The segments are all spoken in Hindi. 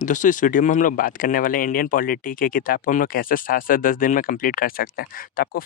दोस्तों इस वीडियो में हम लोग बात करने वाले हैं इंडियन पॉलिटी की किताब को हम लोग कैसे 7 से 10 दिन में कंप्लीट कर सकते हैं। तो आपको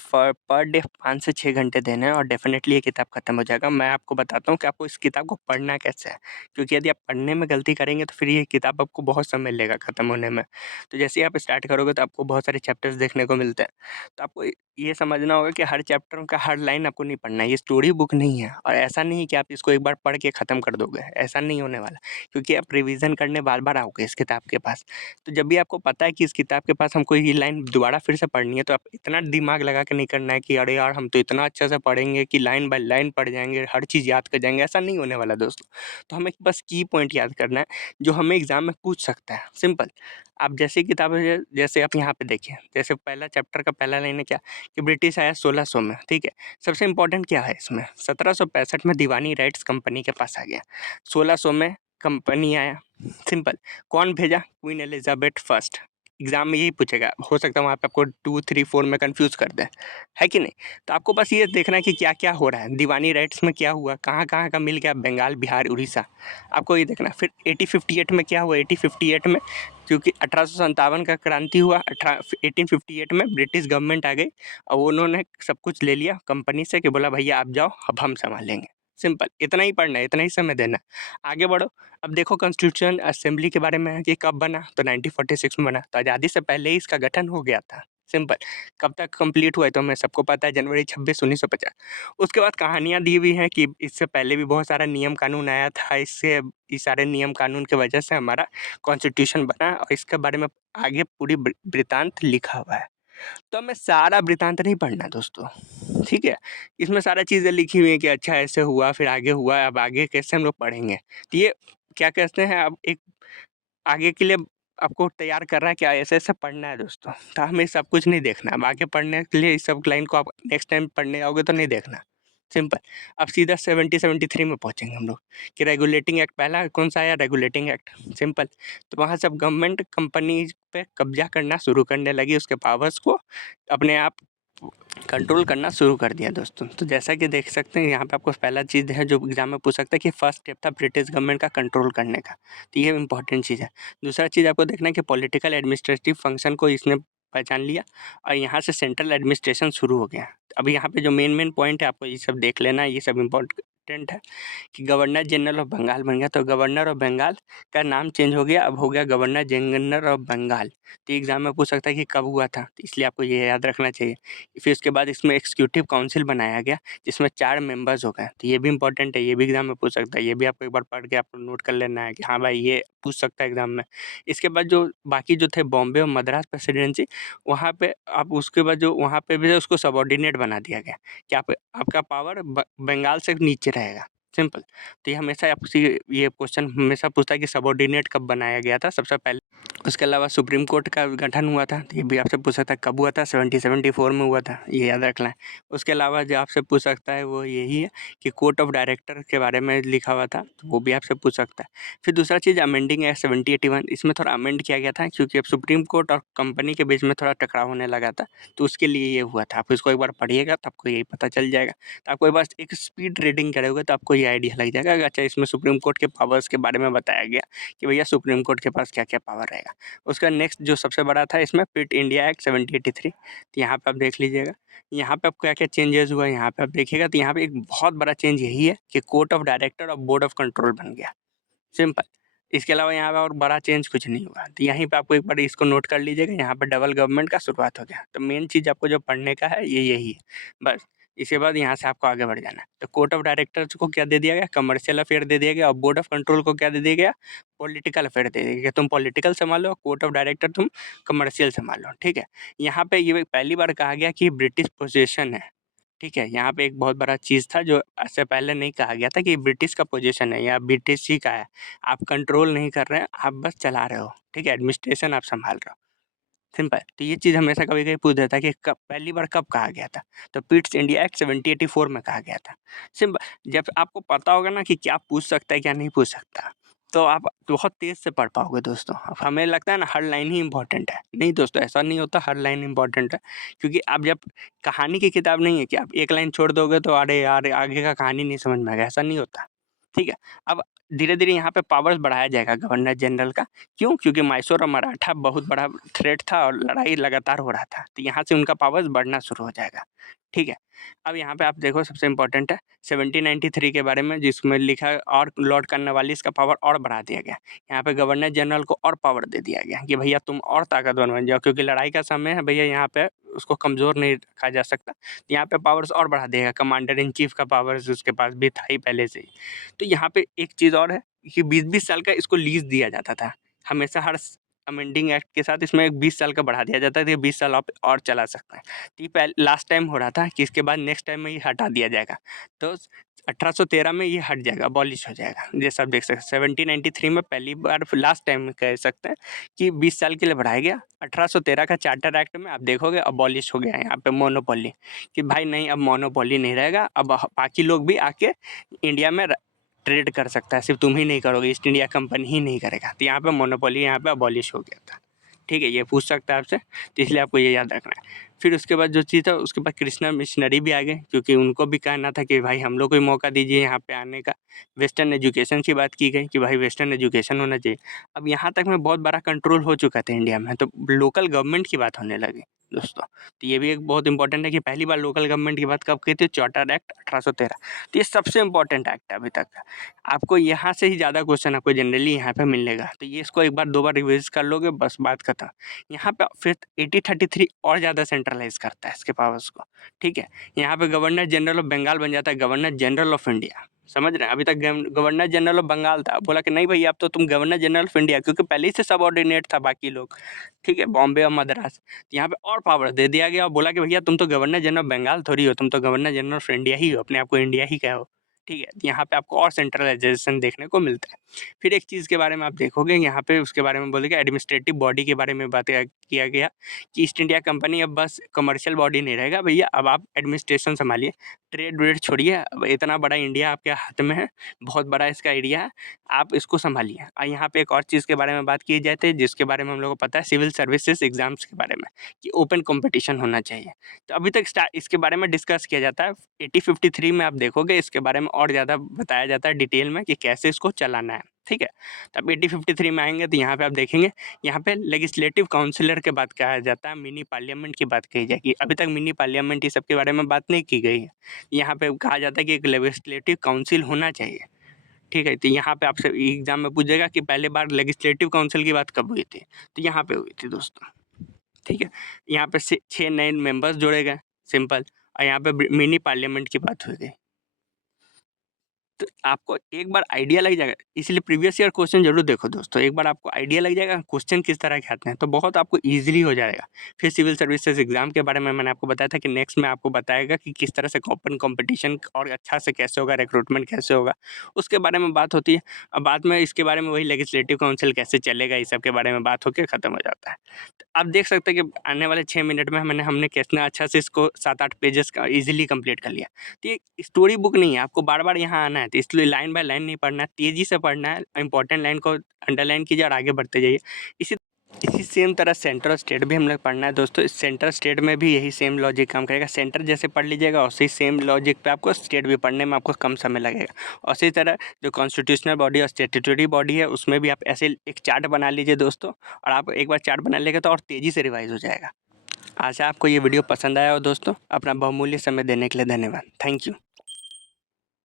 पर डे 5 से 6 घंटे देने हैं और डेफ़िनेटली ये किताब खत्म हो जाएगा। मैं आपको बताता हूँ कि आपको इस किताब को पढ़ना कैसे है, क्योंकि यदि आप पढ़ने में गलती करेंगे तो फिर ये किताब आपको बहुत समय लेगा खत्म होने में। तो जैसे ही आप स्टार्ट करोगे तो आपको बहुत सारे चैप्टर्स देखने को मिलते हैं। तो आपको ये समझना होगा कि हर चैप्टर का हर लाइन आपको नहीं पढ़ना है। ये स्टोरी बुक नहीं है और ऐसा नहीं है कि आप इसको एक बार पढ़ के खत्म कर दोगे, ऐसा नहीं होने वाला। क्योंकि आप रिवीजन करने बार-बार आओगे इस किताब के पास। तो जब भी आपको पता है कि इस किताब के पास हमको ये लाइन दोबारा फिर से पढ़नी है, तो आप इतना दिमाग लगा के नहीं करना है कि अरे यार! हम तो इतना अच्छे से पढ़ेंगे कि लाइन बाय लाइन पढ़ जाएँगे, हर चीज़ याद कर जाएँगे, ऐसा नहीं होने वाला दोस्तों। तो हमें बस की पॉइंट याद करना है, जो हमें एग्ज़ाम में पूछ सकता है, सिंपल। आप जैसे किताब है जैसे आप यहाँ पे देखिए, जैसे पहला चैप्टर का पहला लाइन है क्या कि ब्रिटिश आया 1600 में, ठीक है? सबसे इम्पोर्टेंट क्या है इसमें? 1765 में दीवानी राइट्स कंपनी के पास आ गया। 1600 में कंपनी आया, सिंपल। कौन भेजा? Queen Elizabeth first. एग्ज़ाम में यही पूछेगा, हो सकता है वहाँ पे आपको 2, 3, 4 में कन्फ्यूज़ कर दें, है कि नहीं? तो आपको बस ये देखना है कि क्या-क्या हो रहा है, दीवानी राइट्स में क्या हुआ, कहाँ-कहाँ का मिल गया, बंगाल, बिहार, उड़ीसा, आपको ये देखना है। फिर 1858 में क्या हुआ, 1858 में क्योंकि 1857 का क्रांति हुआ, 1858 में ब्रिटिश गवर्नमेंट आ गई और उन्होंने सब कुछ ले लिया कंपनी से कि बोला भैया आप जाओ, अब हम सँभालेंगे, सिंपल। इतना ही पढ़ना है, इतना ही समय देना है। आगे बढ़ो। अब देखो कॉन्स्टिट्यूशन असेंबली के बारे में है कि कब बना, तो 1946 में बना, तो आज़ादी से पहले ही इसका गठन हो गया था, सिंपल। कब तक कंप्लीट हुआ है तो हमें सबको पता है, जनवरी 26, 1950। उसके बाद कहानियाँ दी हुई हैं कि इससे पहले भी बहुत सारा नियम कानून आया था, इससे इस सारे नियम कानून की वजह से हमारा कॉन्स्टिट्यूशन बना और इसके बारे में आगे पूरी वृत्तांत लिखा हुआ है। तो हमें सारा वृत्तांत नहीं पढ़ना दोस्तों, ठीक है? इसमें सारा चीज़ें लिखी हुई हैं कि अच्छा ऐसे हुआ, फिर आगे हुआ, अब आगे कैसे हम लोग पढ़ेंगे। तो ये क्या कहते हैं, अब एक आगे के लिए आपको तैयार कर रहा है कि ऐसे-ऐसे पढ़ना है दोस्तों। तो हमें सब कुछ नहीं देखना, अब आगे पढ़ने के लिए इस सब लाइन को आप नेक्स्ट टाइम पढ़ने जाओगे तो नहीं देखना, सिंपल। अब सीधा 70-73 में पहुँचेंगे हम लोग कि रेगुलेटिंग एक्ट पहला कौन-सा आया, रेगुलेटिंग एक्ट, सिंपल। तो वहाँ से अब गवर्नमेंट कंपनीज़ पे कब्ज़ा करना शुरू करने लगी, उसके पावर्स को अपने आप कंट्रोल करना शुरू कर दिया दोस्तों। तो जैसा कि देख सकते हैं यहाँ पे आपको पहला चीज़ है जो एग्ज़ाम में पूछ सकता है कि फर्स्ट स्टेप था ब्रिटिश गवर्नमेंट का कंट्रोल करने का। तो ये इम्पोर्टेंट चीज़ है। दूसरा चीज़ आपको देखना है कि पॉलिटिकल एडमिनिस्ट्रेटिव फंक्शन को इसने पहचान लिया और यहाँ से सेंट्रल एडमिनिस्ट्रेशन शुरू हो गया। अब यहाँ पे जो मेन पॉइंट है आपको ये सब देख लेना है, ये सब इम्पोर्टेंट है कि गवर्नर जनरल ऑफ बंगाल बन गया। तो गवर्नर ऑफ बंगाल का नाम चेंज हो गया, अब हो गया गवर्नर जनरल ऑफ बंगाल। तो एग्ज़ाम में पूछ सकता है कि कब हुआ था? तो इसलिए आपको ये याद रखना चाहिए। फिर उसके बाद इसमें एग्जीक्यूटिव काउंसिल बनाया गया जिसमें 4 मेंबर्स हो गए। तो ये भी इम्पोर्टेंट है, ये भी एग्ज़ाम में पूछ सकता है। ये भी आपको एक बार पढ़ के आपको नोट कर लेना है कि हाँ भाई ये पूछ सकता है एग्ज़ाम में। इसके बाद जो बाकी जो थे बॉम्बे और मद्रास प्रेसिडेंसी, वहाँ पे आप उसके बाद जो वहाँ पे भी उसको सबऑर्डिनेट बना दिया गया कि आपका पावर बंगाल से नीचे रहेगा, सिंपल। तो ये हमेशा आपसे ये क्वेश्चन हमेशा पूछता है कि सबऑर्डिनेट कब बनाया गया था सबसे पहले। उसके अलावा सुप्रीम कोर्ट का गठन हुआ था, तो ये भी आपसे पूछ सकता है कब हुआ था, 1774 में हुआ था, ये याद रखना है। उसके अलावा जो आपसे पूछ सकता है वो यही है कि कोर्ट ऑफ डायरेक्टर के बारे में लिखा हुआ था, तो वो भी आपसे पूछ सकता है। फिर दूसरा चीज़ अमेंडिंग एक्ट 1781, इसमें थोड़ा अमेंड किया गया था क्योंकि अब सुप्रीम कोर्ट और कंपनी के बीच में थोड़ा टकराव होने लगा था, तो उसके लिए ये हुआ था। आप इसको एक बार पढ़िएगा तो आपको यही पता चल जाएगा। तो आपको एक बार एक स्पीड रीडिंग करोगे तो आपको ये आइडिया लग जाएगा कि अच्छा इसमें सुप्रीम कोर्ट के पावर्स के बारे में बताया गया कि भैया सुप्रीम कोर्ट के पास क्या-क्या पावर रहेगा। उसका नेक्स्ट जो सबसे बड़ा था इसमें क्विट इंडिया एक्ट 1783, तो यहाँ पे आप देख लीजिएगा। यहाँ पे आप क्या-क्या चेंजेज़ हुआ यहाँ पे आप देखिएगा, तो यहाँ पे एक बहुत बड़ा चेंज यही है कि कोर्ट ऑफ डायरेक्टर और बोर्ड ऑफ कंट्रोल बन गया, सिंपल। इसके अलावा यहाँ पे और बड़ा चेंज कुछ नहीं हुआ। तो यहीं पे आपको एक बार इसको नोट कर लीजिएगा, यहाँ पे डबल गवर्नमेंट का शुरुआत हो गया। तो मेन चीज़ आपको जो पढ़ने का है ये यही है, बस। इसके बाद यहाँ से आपको आगे बढ़ जाना है। तो कोर्ट ऑफ डायरेक्टर्स को क्या दे दिया गया? कमर्शियल अफेयर दे दिया गया और बोर्ड ऑफ कंट्रोल को क्या दे दिया गया? पॉलिटिकल अफेयर दे दिया गया। तुम पॉलिटिकल संभालो, कोर्ट ऑफ डायरेक्टर तुम कमर्शियल संभालो, ठीक है? यहाँ पे ये पहली बार कहा गया कि ब्रिटिश पोज़ीशन है, ठीक है? यहाँ पे एक बहुत बड़ा चीज़ था जो इससे पहले नहीं कहा गया था कि ब्रिटिश का पोज़ीशन है या ब्रिटिश ही का है। आप कंट्रोल नहीं कर रहे हैं, आप बस चला रहे हो, ठीक है? एडमिनिस्ट्रेशन आप सँभाल रहे हो, सिंपल। तो ये चीज़ हमेशा कभी-कभी पूछ देता है कि कब पहली बार कब कहा गया था? तो पिट्स इंडिया एक्ट 1784 में कहा गया था। जब आपको पता होगा ना कि क्या पूछ सकता है, क्या नहीं पूछ सकता, तो आप बहुत तेज़ से पढ़ पाओगे दोस्तों। अब हमें लगता है ना हर लाइन ही इम्पोर्टेंट है। नहीं दोस्तों, ऐसा नहीं होता, हर लाइन इम्पोर्टेंट है। क्योंकि आप जब कहानी की किताब नहीं है कि आप एक लाइन छोड़ दोगे तो अरे यार! आगे का कहानी नहीं समझ में आएगा, ऐसा नहीं होता, ठीक है? अब धीरे-धीरे यहाँ पे पावर्स बढ़ाया जाएगा गवर्नर जनरल का। क्यों? क्योंकि मैसूर और मराठा बहुत बड़ा थ्रेट था और लड़ाई लगातार हो रहा था। तो यहाँ से उनका पावर्स बढ़ना शुरू हो जाएगा, ठीक है? अब यहाँ पे आप देखो सबसे इम्पोर्टेंट है 1793 के बारे में जिसमें लिखा है और लॉर्ड कॉर्नवालिस का पावर और बढ़ा दिया गया। यहाँ पे गवर्नर जनरल को और पावर दे दिया गया कि भैया तुम और ताकतवर बन जाओ क्योंकि लड़ाई का समय है भैया यहाँ पे उसको कमज़ोर नहीं रखा जा सकता। यहाँ पे पावर्स और बढ़ा दिया गया, कमांडर इन चीफ का पावर्स उसके पास भी था ही पहले से ही। तो यहाँ पे एक चीज़ और है कि 20-20 साल का इसको लीज़ दिया जाता था। हमेशा हर अमेंडिंग एक्ट के साथ इसमें 20 साल का बढ़ा दिया जाता है कि 20 साल आप और चला सकते हैं। तो ये लास्ट टाइम हो रहा था कि इसके बाद नेक्स्ट टाइम में ये हटा दिया जाएगा। तो 1813 में ये हट जाएगा, अबॉलिश हो जाएगा। जैसा आप देख सकते हैं 1793 में पहली बार लास्ट टाइम कह सकते हैं कि 20 साल के लिए बढ़ाया गया। 1813 का चार्टर एक्ट में आप देखोगे अबॉलिश हो गया है यहाँ पे मोनोपोली कि भाई नहीं अब मोनोपोली नहीं रहेगा, अब बाकी लोग भी आके इंडिया में ट्रेड कर सकता है, सिर्फ तुम ही नहीं करोगे, ईस्ट इंडिया कंपनी ही नहीं करेगा। तो यहाँ पे मोनोपोली यहाँ पे अबॉलिश हो गया था, ठीक है? ये पूछ सकता है आपसे, तो इसलिए आपको ये याद रखना है। फिर उसके बाद जो चीज़ था उसके बाद कृष्णा मिशनरी भी आ गए क्योंकि उनको भी कहना था कि भाई हम लोग को भी मौका दीजिए यहाँ पे आने का। वेस्टर्न एजुकेशन की बात की गई कि भाई वेस्टर्न एजुकेशन होना चाहिए। अब यहाँ तक में बहुत बड़ा कंट्रोल हो चुका था इंडिया में, तो लोकल गवर्नमेंट की बात होने लगी दोस्तों। तो ये भी एक बहुत इंपॉर्टेंट है कि पहली बार लोकल गवर्नमेंट की बात कब की थी? Charter act 1813। तो ये सबसे इम्पोर्टेंट एक्ट है अभी तक का। आपको यहाँ से ही ज़्यादा क्वेश्चन आपको जनरली यहाँ पे मिलेगा, तो ये इसको एक बार 2 बार रिवाइज़ कर लोगे बस बात खत्म। यहाँ पे फिर 1833 और ज़्यादा सेंट्रलाइज़ करता है इसके पावर्स को, ठीक है? यहाँ पे गवर्नर जनरल ऑफ बंगाल बन जाता है गवर्नर जनरल ऑफ इंडिया, समझ रहे हैं? अभी तक गवर्नर जनरल ऑफ बंगाल था, बोला कि नहीं भैया अब तो तुम गवर्नर जनरल ऑफ इंडिया, क्योंकि पहले ही से सबऑर्डिनेट था बाकी लोग, ठीक है? बॉम्बे और मद्रास। तो यहाँ पे और पावर दे दिया गया और बोला कि भैया तुम तो गवर्नर जनरल ऑफ बंगाल थोड़ी हो, तुम तो गवर्नर जनरल ऑफ इंडिया ही हो, अपने आप को इंडिया ही कहो, ठीक है? यहाँ पे आपको और सेंट्रलाइजेशन देखने को मिलता है। फिर एक चीज़ के बारे में आप देखोगे यहाँ पे उसके बारे में बोलेगा एडमिनिस्ट्रेटिव बॉडी के बारे में बात किया गया कि ईस्ट इंडिया कंपनी अब बस कमर्शियल बॉडी नहीं रहेगा भैया, अब आप एडमिनिस्ट्रेशन संभालिए, ट्रेड व्रेड छोड़िए, अब इतना बड़ा इंडिया आपके हाथ में है, बहुत बड़ा इसका एरिया है, आप इसको संभालिए। और यहाँ पे एक और चीज़ के बारे में बात की जाती है जिसके बारे में हम लोग को पता है, सिविल सर्विसेज एग्जाम्स के बारे में कि ओपन कॉम्पिटिशन होना चाहिए। तो अभी तक इसके बारे में डिस्कस किया जाता है। 8053 में आप देखोगे इसके बारे में और ज़्यादा बताया जाता है डिटेल में कि कैसे इसको चलाना है, ठीक है? तो अब 8053 में आएँगे तो यहाँ पे आप देखेंगे, यहाँ पे लेजिस्लेटिव काउंसिलर के बात कहा जाता है, मिनी पार्लियामेंट की बात कही जाएगी। अभी तक मिनी पार्लियामेंट ये सब के बारे में बात नहीं की गई है। यहाँ पे कहा जाता है कि एक लेजिस्लेटिव काउंसिल होना चाहिए, ठीक है? तो यहाँ पे आपसे एग्ज़ाम में पूछेगा कि पहली बार लेजिस्लेटिव काउंसिल की बात कब हुई थी? तो यहाँ पे हुई थी दोस्तों, ठीक है? यहाँ पे 6 नए मेंबर्स जोड़े गए, सिंपल। और यहाँ पे मिनी पार्लियामेंट की बात हुई गई। तो आपको एक बार आइडिया लग जाएगा, इसलिए प्रीवियस ईयर क्वेश्चन जरूर देखो दोस्तों, एक बार आपको आइडिया लग जाएगा क्वेश्चन किस तरह के आते हैं तो बहुत आपको ईजिली हो जाएगा। फिर सिविल सर्विसेज एग्जाम के बारे में मैंने आपको बताया था कि नेक्स्ट में आपको बताएगा कि किस तरह से ओपन कंपटीशन और अच्छा से कैसे होगा, रिक्रूटमेंट कैसे होगा, उसके बारे में बात होती है। अब बाद में इसके बारे में वही लेजिस्लेटिव काउंसिल कैसे चलेगा, इस सब के बारे में बात होकर खत्म हो जाता है। तो आप देख सकते हैं कि आने वाले 6 मिनट में हमने कितना अच्छा से इसको 7-8 पेजेस का ईजिली कंप्लीट कर लिया। तो ये स्टोरी बुक नहीं है, आपको बार-बार यहाँ आना है, तो इसलिए लाइन बाय लाइन नहीं पढ़ना है, तेज़ी से पढ़ना है, इम्पोर्टेंट लाइन को अंडरलाइन कीजिए और आगे बढ़ते जाइए। इसी इसी सेम तरह सेंटर और स्टेट भी हम लोग पढ़ना है दोस्तों। सेंटर स्टेट में भी यही सेम लॉजिक काम करेगा, सेंटर जैसे पढ़ लीजिएगा उसी सेम लॉजिक पे आपको स्टेट भी पढ़ने में आपको कम समय लगेगा। और उसी तरह जो कॉन्स्टिट्यूशनल बॉडी और स्टैट्यूटरी बॉडी है उसमें भी आप ऐसे एक चार्ट बना लीजिए दोस्तों, और आप एक बार चार्ट बना लेंगे तो और तेज़ी से रिवाइज़ हो जाएगा। आशा आपको ये वीडियो पसंद आया हो दोस्तों। अपना बहुमूल्य समय देने के लिए धन्यवाद। Thank you.